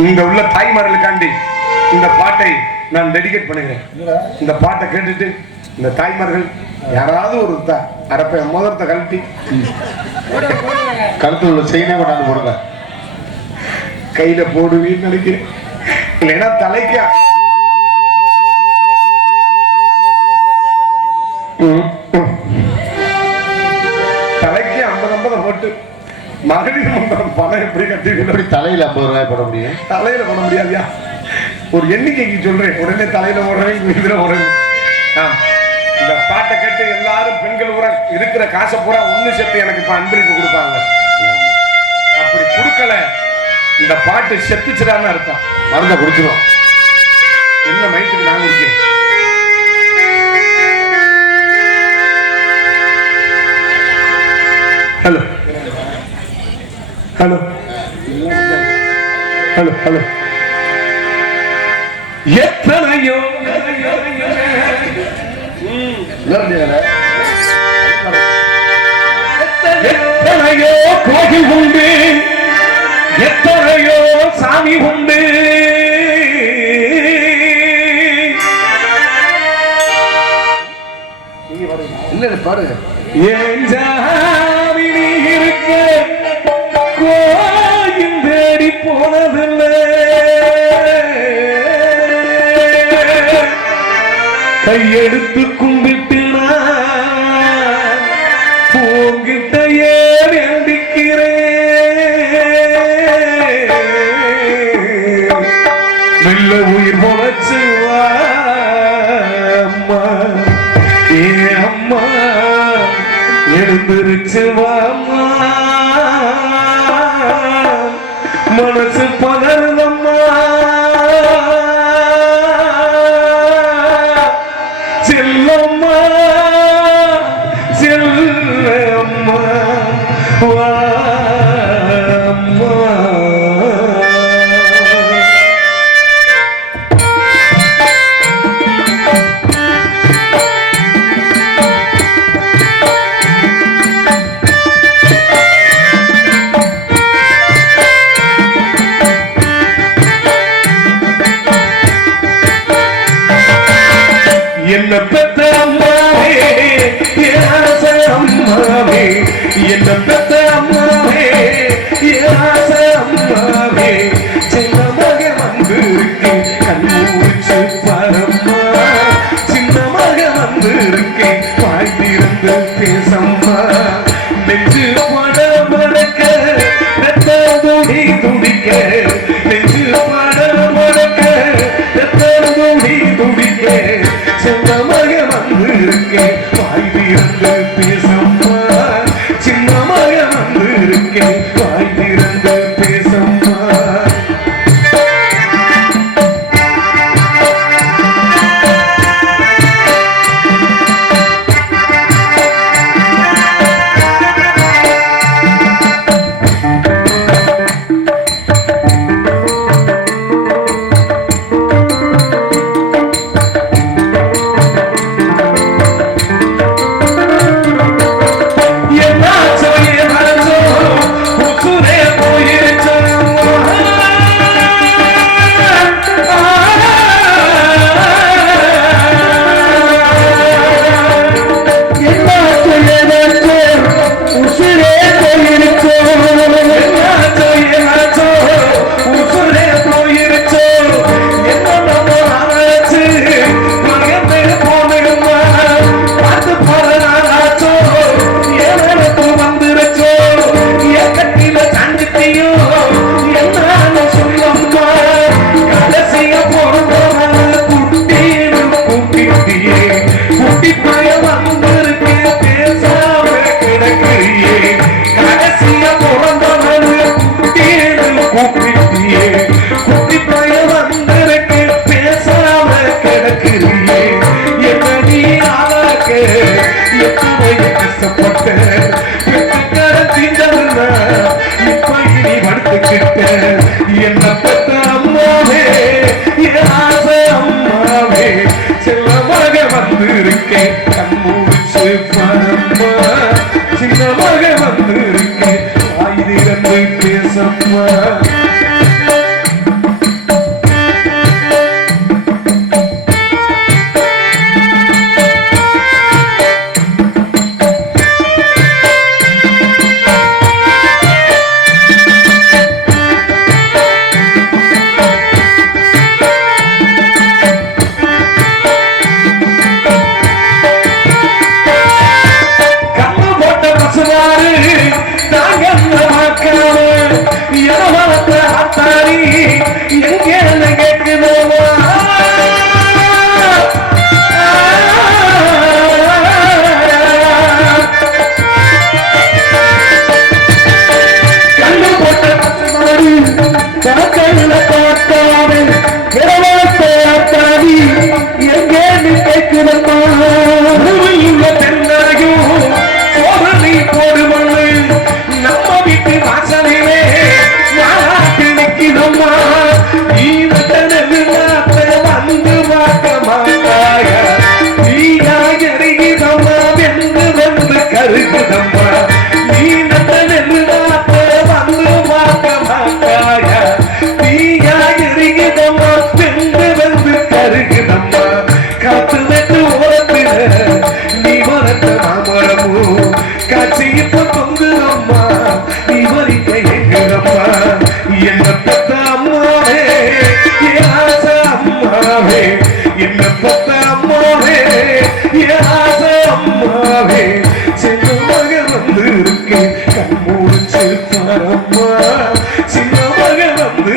இங்க உள்ள தாய்மார்களுக்காண்டி இந்த பாட்டை நான் டெடிகேட் பண்ணுகிறேன். இந்த பாட்டை கேட்டுட்டு இந்த தாய்மார்கள் யாராவது ஒரு அரப்பை மோதிரத்தை கழட்டி. கழுத்துல உள்ள செயினே கொண்டாந்து போடுங்க. கையில போடுவீன்னு நினைக்கிறேன். இல்லைன்னா தலைக்கு. தலைக்கு ஐம்பது ஐம்பது போட்டு. மகளிர் மன்றம் பணம் எப்படி தலையில ஐம்பது ரூபாய் போட முடியும்? தலையில போட முடியாதியா? ஒரு எண்ணிக்கைக்கு சொல்றேன். உடனே தலையில போடுறேன் இதுல போடுறேன் இந்த பாட்டை கேட்டு எல்லாரும் பெண்கள் பூரா இருக்கிற காசை பூரா ஒண்ணு சேர்த்து எனக்கு இப்ப அன்பளிப்பு கொடுப்பாங்க. அப்படி கொடுக்கல. இந்த பாட்டு செத்துச்சுடான்னு அர்த்தம். மருந்தை குடிச்சிடும் என்ன மைத்துக்கு நான் ஹலோ. ஹலோ ஹலோ ஹலோ எத்தனையோ எத்தனையோ கோயில் உண்டு எத்தனையோ சாமி உண்டு. இல்ல பாரு ஏன் நீ இருக்க? கோயில் தேடி போனதில்லை. கையெடுத்து கும்பிட்டு நான் உங்கிட்டயே வேண்டிக்கிறேன் மெல்ல உயிர் முளைச்சு அம்மா. ஏ அம்மா எழுந்திருச்சு வாம்மா. என்ன பெற்ற அம்மாவே? ஏச அம்மாவே. என்ன பெற்ற அம்மாவே என் ஆசை செல்லமாக வந்திருக்கேன் கண்மூடிச்சு சின்ன மகன் வந்து